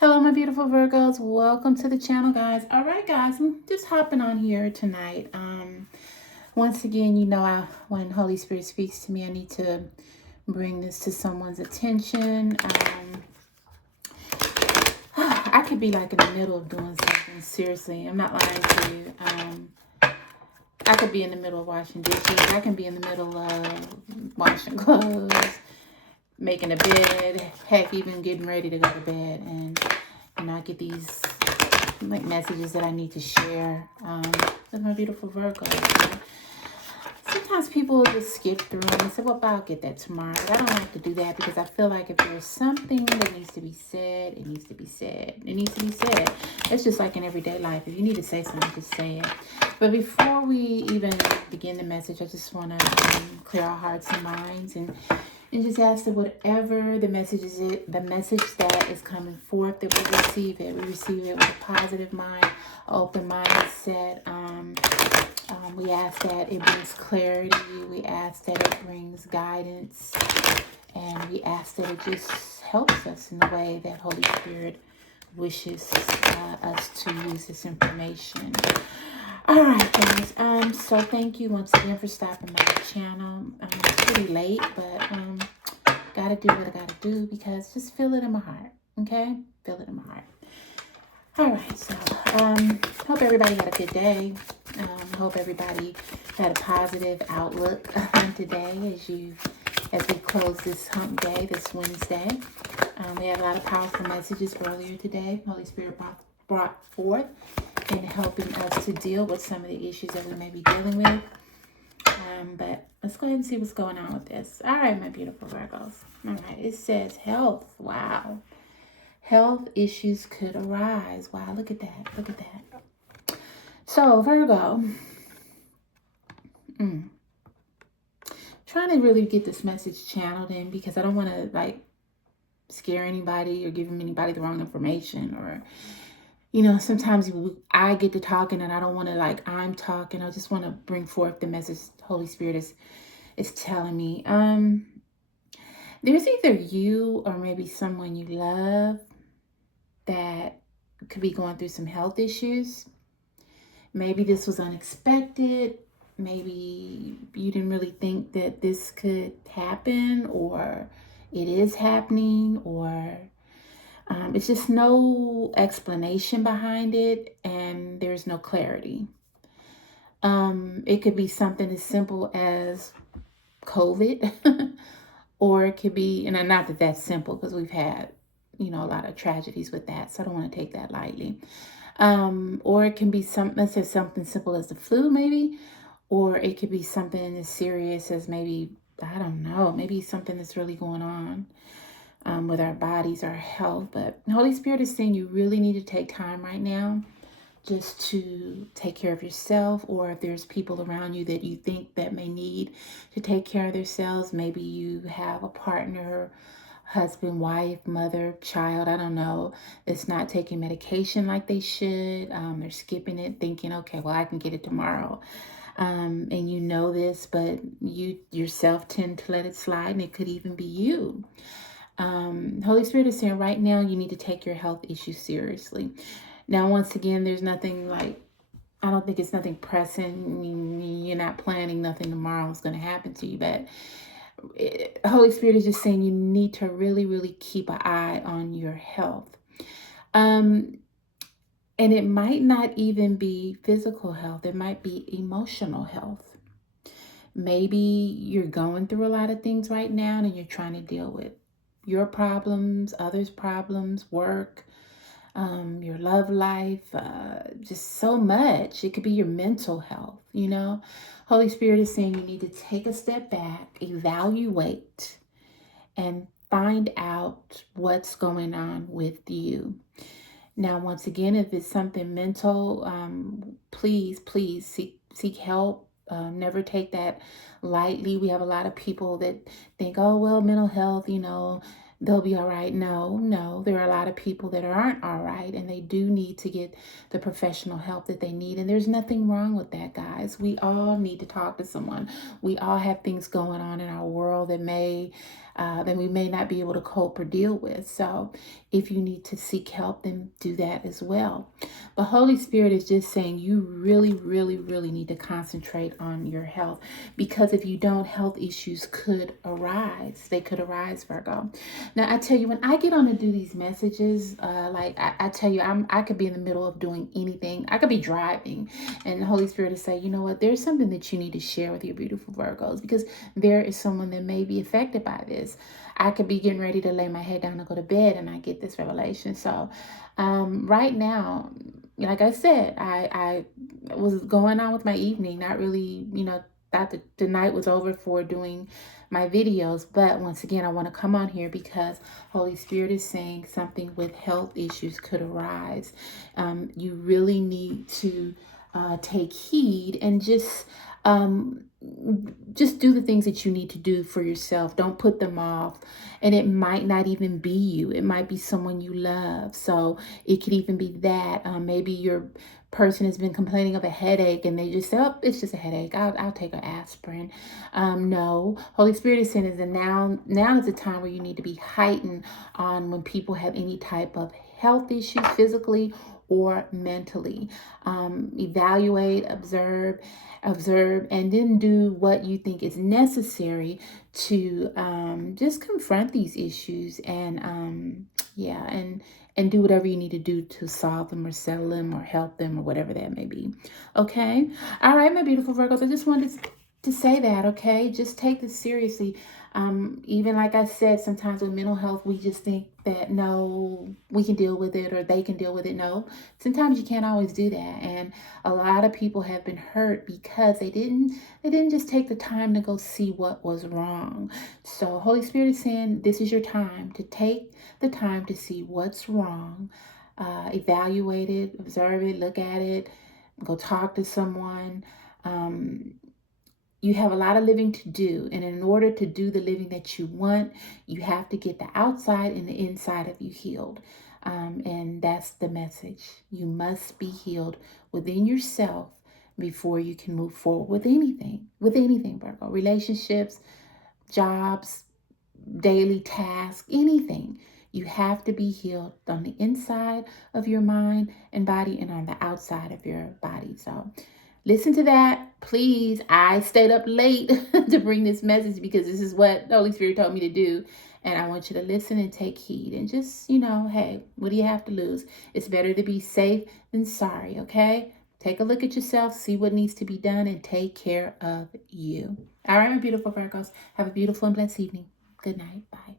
Hello, my beautiful Virgos. Welcome to the channel, guys. All right, guys, I'm just hopping on here tonight. Once again, when Holy Spirit speaks to me, I need to bring this to someone's attention. I could be like in the middle of doing something. Seriously, I'm not lying to you. I could be in the middle of washing dishes. I can be in the middle of washing clothes, making a bed, heck, even getting ready to go to bed, and I get these like messages that I need to share with my beautiful Virgo. Sometimes people just skip through and they say, well, I'll get that tomorrow. But I don't like to do that because I feel like if there's something that needs to be said, it needs to be said. It needs to be said. It's just like in everyday life. If you need to say something, just say it. But before we even begin the message, I just want to clear our hearts and minds and just ask that whatever the message that is coming forth, that we receive it. We receive it with a positive mind, open mindset. We ask that it brings clarity. We ask that it brings guidance. And we ask that it just helps us in the way that Holy Spirit wishes us to use this information. All right, guys. So thank you once again for stopping by the channel. It's pretty late, but gotta do what I gotta do because just feel it in my heart. Okay, feel it in my heart. All right, so hope everybody had a good day. Hope everybody had a positive outlook today as we close this hump day, this Wednesday. We had a lot of powerful messages earlier today. Holy Spirit brought forth in helping us to deal with some of the issues that we may be dealing with. But let's go ahead and see what's going on with this. All right, my beautiful Virgos. All right, it says health. Wow. Health issues could arise. Wow, look at that. Look at that. So, Virgo. Trying to really get this message channeled in because I don't want to scare anybody or give anybody the wrong information, or sometimes I get to talking and I don't want to I'm talking. I just want to bring forth the message Holy Spirit is telling me. There's either you or maybe someone you love that could be going through some health issues. Maybe this was unexpected. Maybe you didn't really think that this could happen, or it is happening, or it's just no explanation behind it and there's no clarity. It could be something as simple as COVID, or it could be, and not that that's simple because we've had, a lot of tragedies with that. So I don't want to take that lightly. Or it can be let's say something simple as the flu maybe, or it could be something as serious as maybe, I don't know, maybe something that's really going on with our bodies, our health. But the Holy Spirit is saying you really need to take time right now just to take care of yourself, or if there's people around you that you think that may need to take care of themselves. Maybe you have a partner, husband, wife, mother, child, I don't know, that's not taking medication like they should. They're skipping it, thinking, okay, well, I can get it tomorrow. And you know this, but you yourself tend to let it slide, and it could even be you. Holy Spirit is saying right now you need to take your health issues seriously. Now, once again, there's nothing I don't think it's nothing pressing. You're not planning nothing tomorrow is going to happen to you, but Holy Spirit is just saying you need to really, really keep an eye on your health. And it might not even be physical health. It might be emotional health. Maybe you're going through a lot of things right now and you're trying to deal with your problems, others' problems, work, your love life, just so much. It could be your mental health, Holy Spirit is saying you need to take a step back, evaluate, and find out what's going on with you. Now, once again, if it's something mental, please seek help. Never take that lightly. We have a lot of people that think, oh, well, mental health, they'll be all right. No, there are a lot of people that aren't all right, and they do need to get the professional help that they need. And there's nothing wrong with that, guys. We all need to talk to someone. We all have things going on in our world that may that we may not be able to cope or deal with. So if you need to seek help, then do that as well. The Holy Spirit is just saying you really, really, really need to concentrate on your health, because if you don't, health issues could arise. They could arise, Virgo. Now, I tell you, when I get on to do these messages, I tell you, I could be in the middle of doing anything. I could be driving, and the Holy Spirit is saying, you know what, there's something that you need to share with your beautiful Virgos, because there is someone that may be affected by this. I could be getting ready to lay my head down and go to bed, and I get this revelation. So, right now, like I said, I was going on with my evening, not really, thought that the night was over for doing my videos. But once again, I want to come on here because Holy Spirit is saying something with health issues could arise. You really need to take heed and just do the things that you need to do for yourself. Don't put them off. And it might not even be you. It might be someone you love. So it could even be that. Maybe your person has been complaining of a headache and they just say, oh, it's just a headache. I'll take an aspirin. No. Holy Spirit is saying is that now is the time where you need to be heightened on when people have any type of health issues, physically or mentally. Evaluate, observe, and then do what you think is necessary to just confront these issues and do whatever you need to do to solve them or settle them or help them or whatever that may be. Okay. All right, my beautiful Virgos. I just wanted to say that, okay? Just take this seriously. Even like I said, sometimes with mental health, we just think that no, we can deal with it or they can deal with it. No, sometimes you can't always do that. And a lot of people have been hurt because they didn't just take the time to go see what was wrong. So Holy Spirit is saying this is your time to take the time to see what's wrong, evaluate it, observe it, look at it, go talk to someone. You have a lot of living to do, and in order to do the living that you want, you have to get the outside and the inside of you healed. And that's the message. You must be healed within yourself before you can move forward with anything, Virgo. Relationships, jobs, daily tasks, anything. You have to be healed on the inside of your mind and body and on the outside of your body. So listen to that, please. I stayed up late to bring this message because this is what the Holy Spirit told me to do. And I want you to listen and take heed and just, hey, what do you have to lose? It's better to be safe than sorry, okay? Take a look at yourself, see what needs to be done, and take care of you. All right, my beautiful Virgos. Have a beautiful and blessed evening. Good night. Bye.